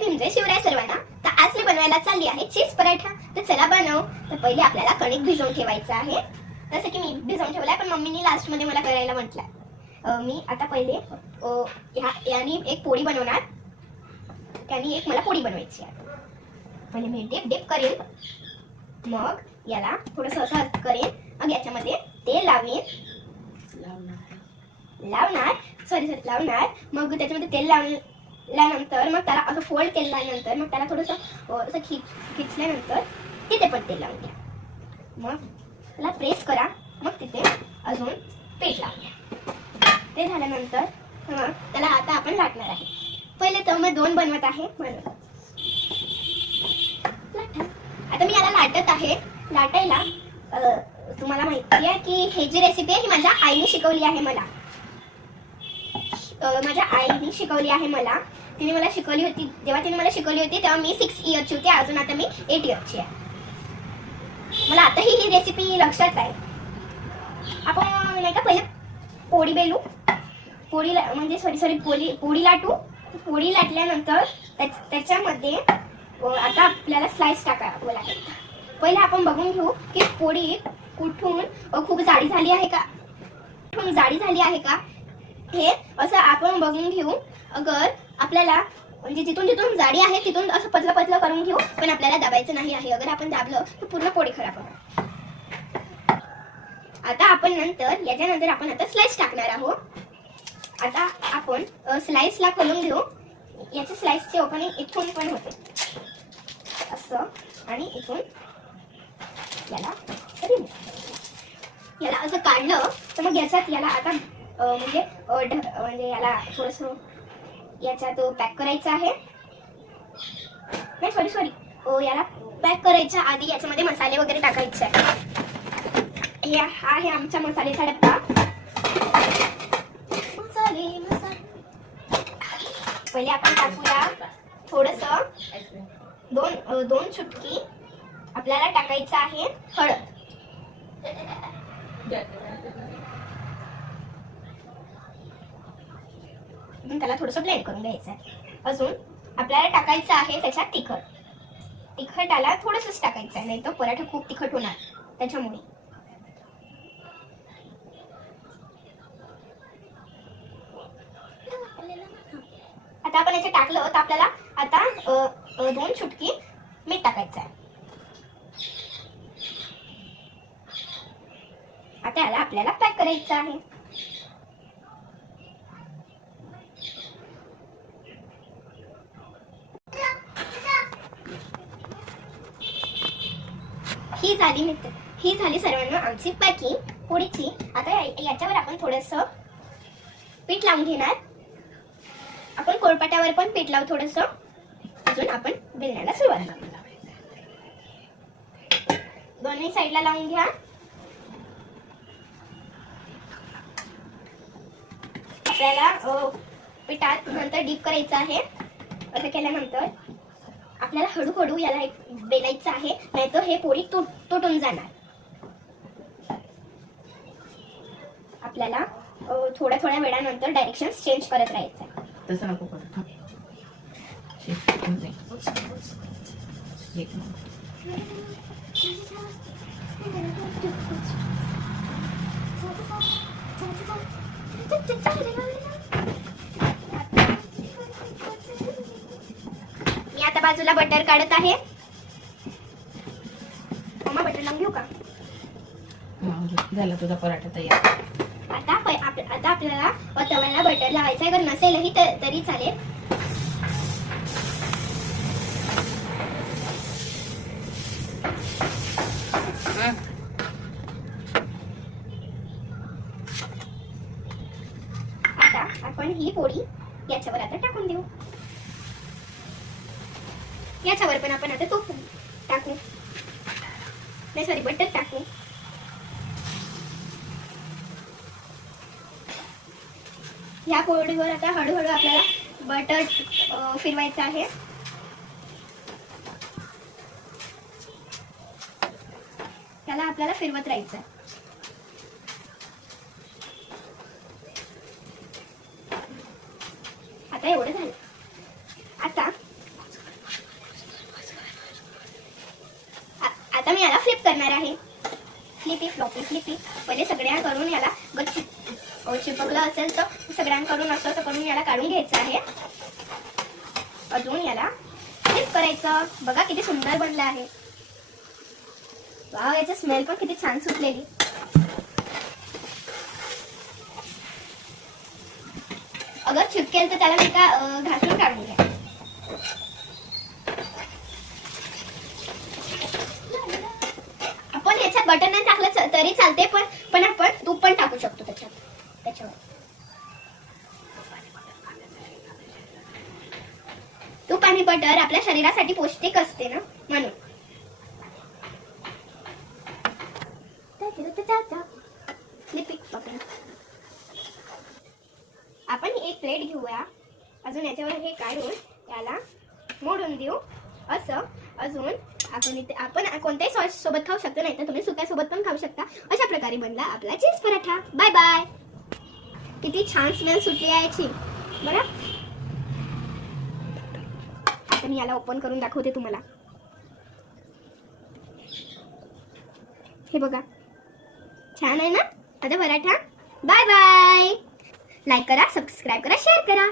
भीम जय शिवराय सर्वांना. तर आज मी बनवायला चालली आहे चीज पराठा. तर चला बनव. तर पहिले आपल्याला कणिक भिजवून ठेवायचं आहे. जसं की मी भिजवून ठेवलाय, पण मम्मीनी लास्ट मध्ये मला करायला म्हटलं. मी आता पहिले यानी एक पोळी बनवणार. त्यानी एक मला पोळी बनवायची आहे. पहिले मी डिप करेन, मग याला थोडंसं असं करेन, मग याच्यामध्ये तेल लावणार. मग त्याच्यामध्ये तेल लावल्यानंतर मग त्याला असं फोल्ड केल्यानंतर मग त्याला थोडंसं असं खिचल्यानंतर तिथे पण तेल लावून घ्या. मग त्याला प्रेस करा, मग तिथे अजून पीठ लावूया. ते झाल्यानंतर मग त्याला आता आपण लाटणार आहे. पहिले तर मी 2 बनवत आहे. आता मी याला लाटत आहे. लाटायला तुम्हाला माहिती आहे की हे जी रेसिपी आहे ही माझ्या आईने शिकवली आहे मला. तिने मला शिकवली होती. जेव्हा तिने मला शिकवली होती तेव्हा मी 6 इयरची होती. अजून आता मी 8 इयरची आहे. मला आताही ही रेसिपी लक्षात आहे. आपण नाही का पहिले पोळी बेलू, पोळी लाटू. पोळी लाटल्यानंतर त्याच्यामध्ये आता आपल्याला स्लाइस टाकावं लागेल. पहिले आपण बघून घेऊ की पोळी कुठून खूप जाडी झाली आहे का, हे असं आपण बघून घेऊ. अगर आपल्याला म्हणजे जिथून जाडी आहे तिथून असं पतलं करून घेऊ, पण आपल्याला दाबायचं नाही आहे. अगर आपण दाबलं तर पूर्ण पोळी खराब होणार. याच्यानंतर आपण आता स्लाइस टाकणार आहोत. आता आपण स्लाइसला खोलून घेऊ. याच्या स्लाइसचे ओपनिंग इथून पण होते असं, आणि इथून याला असं काढलं तर मग याच्यात याला आता म्हणजे याला थोडस याच्यात पॅक करायचं आहे. नाही सॉरी याला पॅक करायच्या आधी याच्यामध्ये मसाले वगैरे टाकायचे आहे. हा आहे आमचा मसाल्याचा डब्बा. पहिले आपण टाकूया थोडस 2 चुटकी आपल्याला टाकायचं आहे हळद. त्याला थोडस ब्लेंड करून घ्यायचं आहे. अजून आपल्याला टाकायचं आहे त्याच्यात तिखटाला थोडंसंच टाकायचं आहे, नाही तर पराठा खूप तिखट होणार त्याच्यामुळे. आता आपण याच्यात टाकलं तर आपल्याला आता 2 चुटकी मीठ टाकायचं आहे. आता याला आपल्याला पॅक करायचं आहे. ही झाली सर्वांना आमची पॅकिंग पोळीची. आता याच्यावर आपण थोडस पीठ लावून घेणार. आपण कोळपाट्यावर पण पीठ लावू थोडस. अजून आपण बेलण्याला सुरुवात करू. दोन्ही साईडला लावून घ्या. आपल्याला पिठात नंतर डीप करायचं आहे. असं केल्यानंतर आपल्याला हळूहळू याला बेलायचं आहे, नाहीतर हे पोळी तुटून जाणार. आपल्याला थोड्या वेळानंतर डायरेक्शन चेंज करत राहायचं. तसं नको करू. मी आता बाजूला बटर काढत आहे. मम्मा बटर लावून घेऊ का? झाला तुझा पराठा तयार. आता आपल्याला तव्याला बटर लावायचं आहे. जर नसेलही तरी चालेल. आता आपण ही पोळी याच्यावर आता टाकून देऊ. याच्यावर पण आपण आता तूप टाकू, नाही सॉरी बटर टाकू. या पोळीवर आता हळूहळू आपल्याला बटर फिरवायचं आहे. त्याला आपल्याला फिरवत राहायचं. आता एवढं झालं. आता असली ती पहिले सगळ्यांकडून याला चिपकलं असेल तर सगळ्यांकडून असं असं करून याला काढून घ्यायचं आहे. अजून याला फ्लिप करायचं. बघा किती सुंदर बनलं आहे. वाव, याची स्मेल पण किती छान सुटलेली. अगर चिपकेल तर त्याला नाही का घासून काढून घ्या. आपण याच्यात बटर नाही टाकलं तरी चालते, पण आपण तूप पण टाकू शकतो त्याच्यावर. तूप आणि बटर आपल्या शरीरासाठी पौष्टिक असते ना, म्हणून. आपण एक प्लेट घेऊया. अजून याच्यावर हे काढून याला मोडून देऊ. असं अजून आपण कोणत्याही सॉस सोबत खाऊ शकतो, नाही तर तुम्ही सुक्या सोबत पण खाऊ शकता. अशा प्रकारे बनला आपला चीज पराठा. Bye bye. किती छान स्मेल सुटली आहे याची बघा. आता मी याला ओपन करून दाखवते तुम्हाला. हे बघा, छान आहे ना माझा पराठा. Bye bye. लाईक करा, सबस्क्राईब करा, शेअर करा.